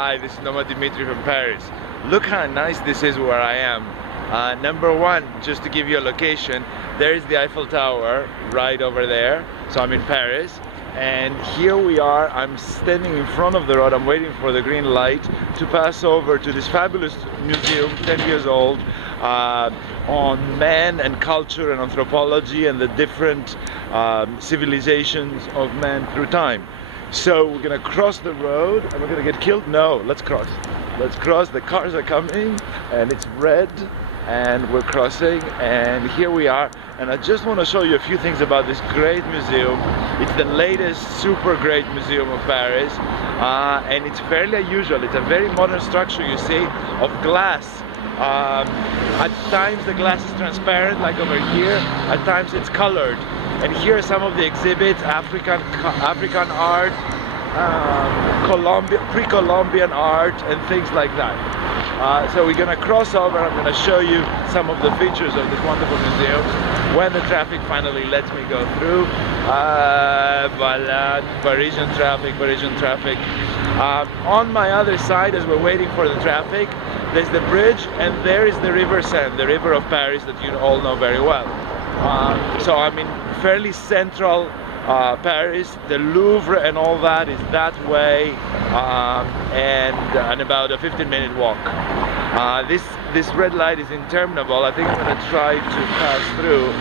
Hi, this is Noma Dimitri from Paris. Look how nice this is where I am. Number one, just to give you a location, there is the Eiffel Tower right over there. So I'm in Paris. And here we are, I'm standing in front of the road, I'm waiting for the green light to pass over to this fabulous museum, 10 years old, on man and culture and anthropology and the different civilizations of man through time. So we're gonna cross the road and we're gonna get killed? No, let's cross. Let's cross, the cars are coming and it's red and we're crossing and here we are. And I just want to show you a few things about this great museum. It's the latest super great museum of Paris and it's fairly unusual. It's a very modern structure, you see, of glass. At times the glass is transparent like over here, at times it's colored. And here are some of the exhibits, African art, pre-Columbian art and things like that. So we're going to cross over, I'm going to show you some of the features of this wonderful museum when the traffic finally lets me go through. Voilà, Parisian traffic. On my other side, as we're waiting for the traffic, there's the bridge and there is the River Seine, the river of Paris that you all know very well. So I'm in fairly central Paris, the Louvre and all that is that way, and about a 15-minute walk. This red light is interminable. I think I'm going to try to pass through.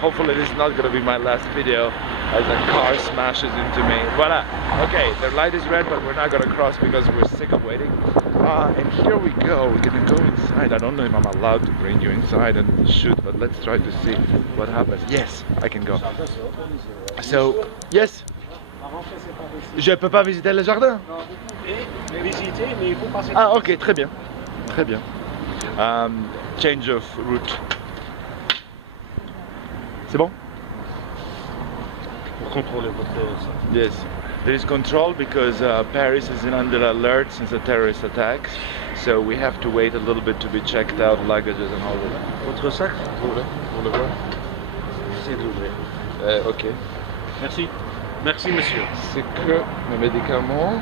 Hopefully this is not going to be my last video as a car smashes into me. Voila. Okay, the light is red, but we're not going to cross because we're sick of waiting. And here we go. We're going to go inside. I don't know if I'm allowed to bring you inside and shoot, but let's try to see what happens. Yes, I can go. So, yes. Je peux pas visiter le jardin? Ah, ok, très bien. Très bien. Change of route. C'est bon? Pour contrôler votre... Yes. There is control because Paris is under alert since the terrorist attacks. So we have to wait a little bit to be checked out, luggages and all of that. Votre sac? Pour le voir. C'est d'ouvrir. Ok. Merci. Merci, monsieur. C'est que mes médicaments.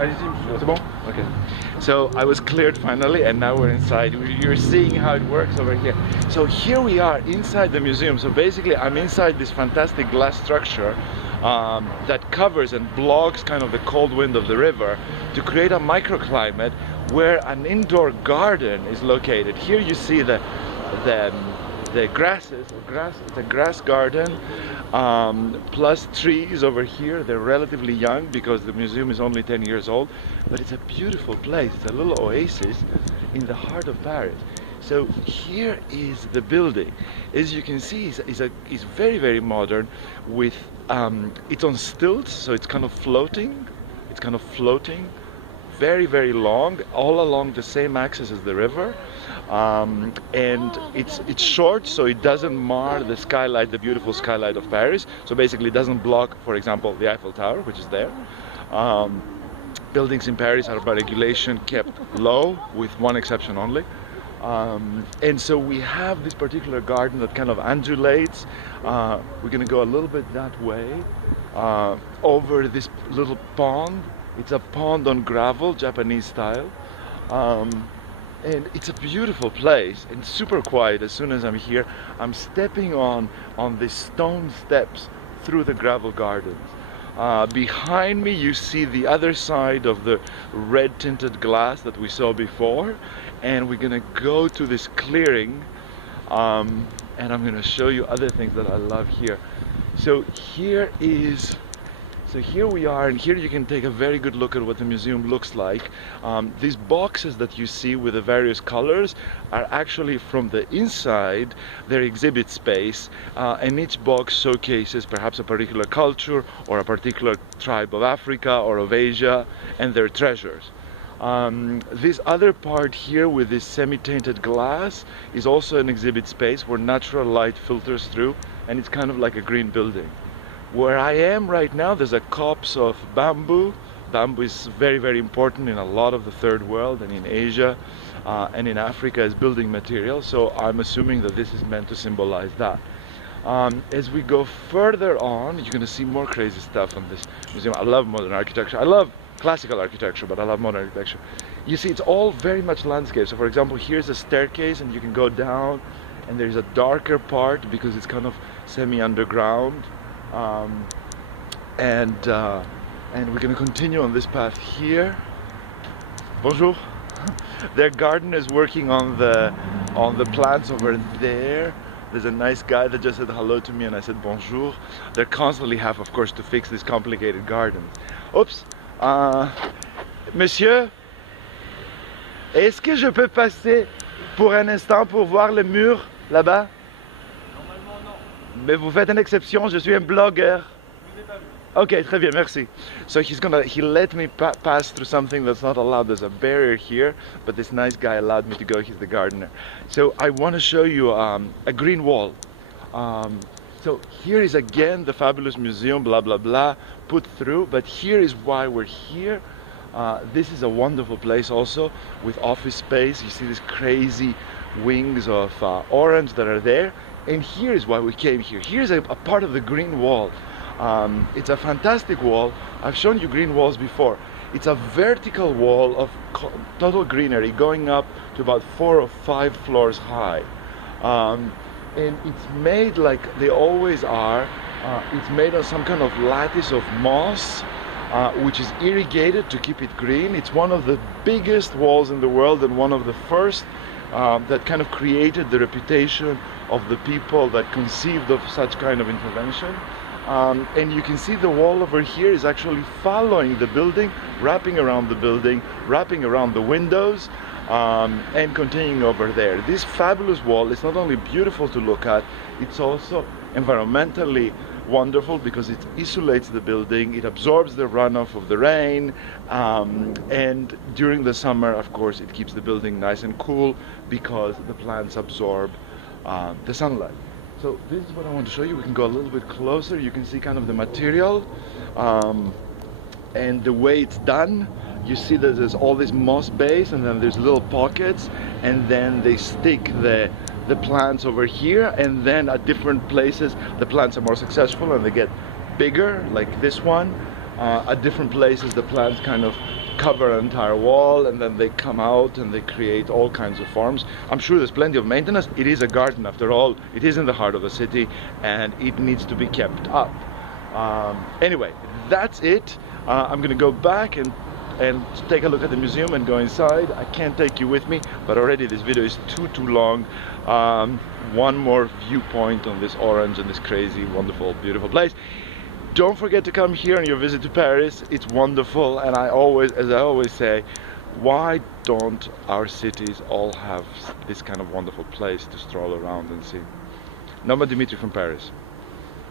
Allez-y, monsieur. C'est bon? Okay. So I was cleared finally and now we're inside. You're seeing how it works over here. So here we are inside the museum. So basically I'm inside this fantastic glass structure that covers and blocks kind of the cold wind of the river to create a microclimate where an indoor garden is located. Here you see the grasses, it's a grass garden plus trees over here. They're relatively young because the museum is only 10 years old, but it's a beautiful place. It's a little oasis in the heart of Paris. So here is the building. As you can see, it's very, very modern with it's on stilts, so it's kind of floating. Very, very long, all along the same axis as the river. And it's short, so it doesn't mar the skylight, the beautiful skylight of Paris. So basically it doesn't block, for example, the Eiffel Tower, which is there. Buildings in Paris are by regulation kept low, with one exception only. And so we have this particular garden that kind of undulates. We're going to go a little bit that way, over this little pond. It's a pond on gravel, Japanese style. And it's a beautiful place and super quiet. As soon as I'm here, I'm stepping on these stone steps through the gravel gardens. Behind me you see the other side of the red tinted glass that we saw before, and we're gonna go to this clearing and I'm gonna show you other things that I love here. So here we are, and here you can take a very good look at what the museum looks like. These boxes that you see with the various colors are actually from the inside their exhibit space, and each box showcases perhaps a particular culture or a particular tribe of Africa or of Asia and their treasures. This other part here with this semi-tainted glass is also an exhibit space where natural light filters through, and it's kind of like a green building. Where I am right now, there's a copse of bamboo. Bamboo is very, very important in a lot of the third world and in Asia and in Africa as building material. So I'm assuming that this is meant to symbolize that. As we go further on, you're going to see more crazy stuff on this museum. I love modern architecture. I love classical architecture, but I love modern architecture. You see, it's all very much landscape. So for example, here's a staircase and you can go down, and there's a darker part because it's kind of semi-underground. Um, and we're going to continue on this path here. Bonjour. Their gardener is working on the plants over there. There's a nice guy that just said hello to me and I said bonjour. They constantly have, of course, to fix these complicated gardens. Oops. Monsieur, est-ce que je peux passer pour un instant pour voir le mur là-bas? Normalement, non. Mais vous faites une exception, je suis un blogueur. Je vous ai pas vu. Okay, très bien, merci. So he let me pass through something that's not allowed. There's a barrier here, but this nice guy allowed me to go. He's the gardener. So I want to show you a green wall. So here is again the fabulous museum, blah blah blah, put through. But here is why we're here. This is a wonderful place also with office space. You see these crazy wings of orange that are there. And here is why we came here. Here's a part of the green wall. It's a fantastic wall. I've shown you green walls before. It's a vertical wall of total greenery going up to about 4 or 5 floors high. And it's made like they always are. It's made of some kind of lattice of moss, which is irrigated to keep it green. It's one of the biggest walls in the world and one of the first that kind of created the reputation of the people that conceived of such kind of intervention. And you can see the wall over here is actually following the building, wrapping around the building, wrapping around the windows, and continuing over there. This fabulous wall is not only beautiful to look at, it's also environmentally wonderful because it isolates the building, it absorbs the runoff of the rain, and during the summer, of course, it keeps the building nice and cool because the plants absorb the sunlight. So this is what I want to show you. We can go a little bit closer. You can see kind of the material and the way it's done. You see that there's all this moss base and then there's little pockets, and then they stick the plants over here, and then at different places the plants are more successful and they get bigger, like this one. At different places the plants kind of cover an entire wall, and then they come out and they create all kinds of forms. I'm sure there's plenty of maintenance. It is a garden after all. It is in the heart of the city and it needs to be kept up. Anyway, that's it. I'm gonna go back and take a look at the museum and go inside. I can't take you with me, but already this video is too long. One more viewpoint on this orange and this crazy, wonderful, beautiful place. Don't forget to come here on your visit to Paris. It's wonderful, and as I always say, why don't our cities all have this kind of wonderful place to stroll around and see? Noma Dimitri from Paris.